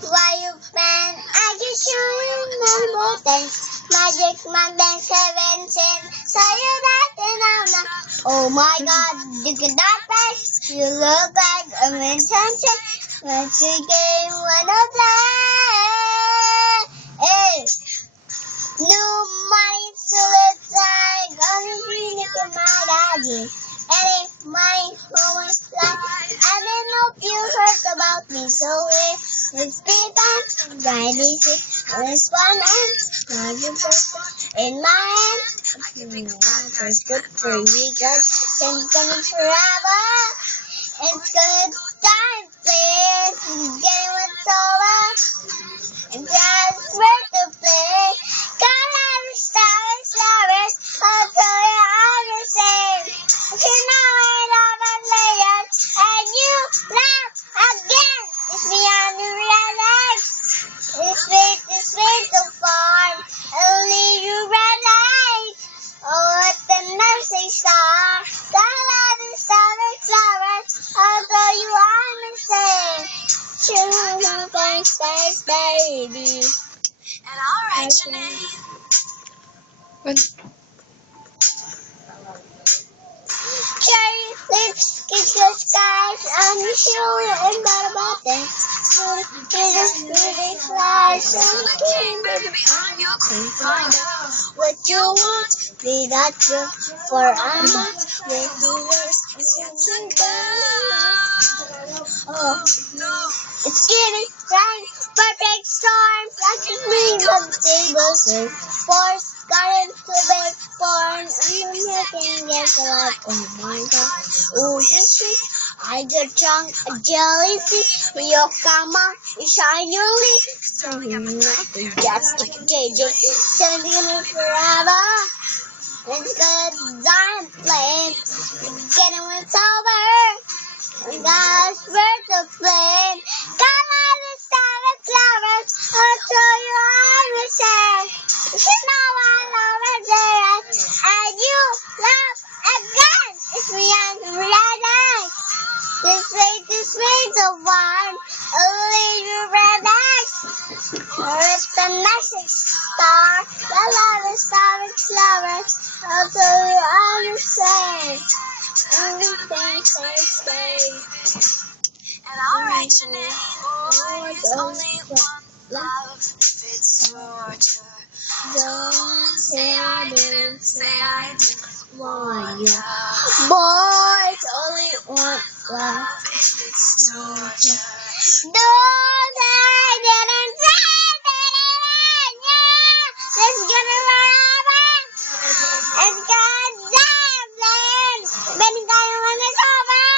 Why you been? I just show you number things. Magic magnet 17. So you that and I'm not. Oh my God, you can that face. You look like a intention. What's your game wanna play? Hey, no money to it like only green if you're my daddy. And if my home was like, I didn't know if you heard about me, so it's been time, grinding it, this one and now you in my hand. It's good for you, God, and it's gonna forever. It's gonna die, please, getting what's over, and that's where to play. God, I'm stars, lovers, I'll tell you all the same. If you know it all the layers, and you laugh again, it's beyond the realize. It's way too far, only you realize. Oh, what the nursing star, God, love is stars, lovers, I'll tell you all the same. True, thanks, baby. And I'll write your name. Cherry lips, kiss the skies, and you show it and got about it. Really fly, so The king, baby, I'm your queen. Find out what you want, be that true for a month. With the words, it's a girl. Oh, no. it's giving rain, perfect storm, flashing rings on the table, so force garden to be born, and I'm making guess like, oh my God, oh yes, sweet. I got drunk, a jealousy, your karma, you shine your leaf, so nothing, just like a JJ, sending it forever. It's gonna die and play, getting what's over, and God's birth to flame. God, love is stars, flowers, I'll show you all the same. You know I love it there, and you love again. It's beyond the realize. This way, so warm, only you realize. It's the message star, the love is stars, flowers, I'll show you all the same. Thanks, babe. And I'll write your name. Boy, there's only one love. It's torture. Don't say I didn't, say I didn't want ya. Boys only want love. It's torture. Don't I didn't say that let's get it forever. It's goddamn land. Benny Diamond on the cover.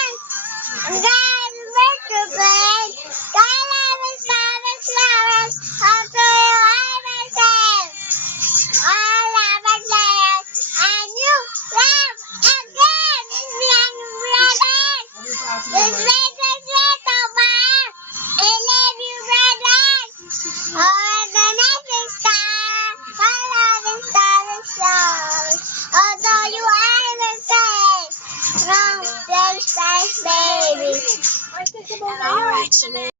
And God's virtue blade. God love is flowers, flowers. I'll show you all myself. I love and players. And you love again. It's beyond the realize. This makes us little fire. I love you, brother. Oh, and the next star. I love and stars, stars. Although you are the same. Wrong, thanks, baby. And I'll write your name.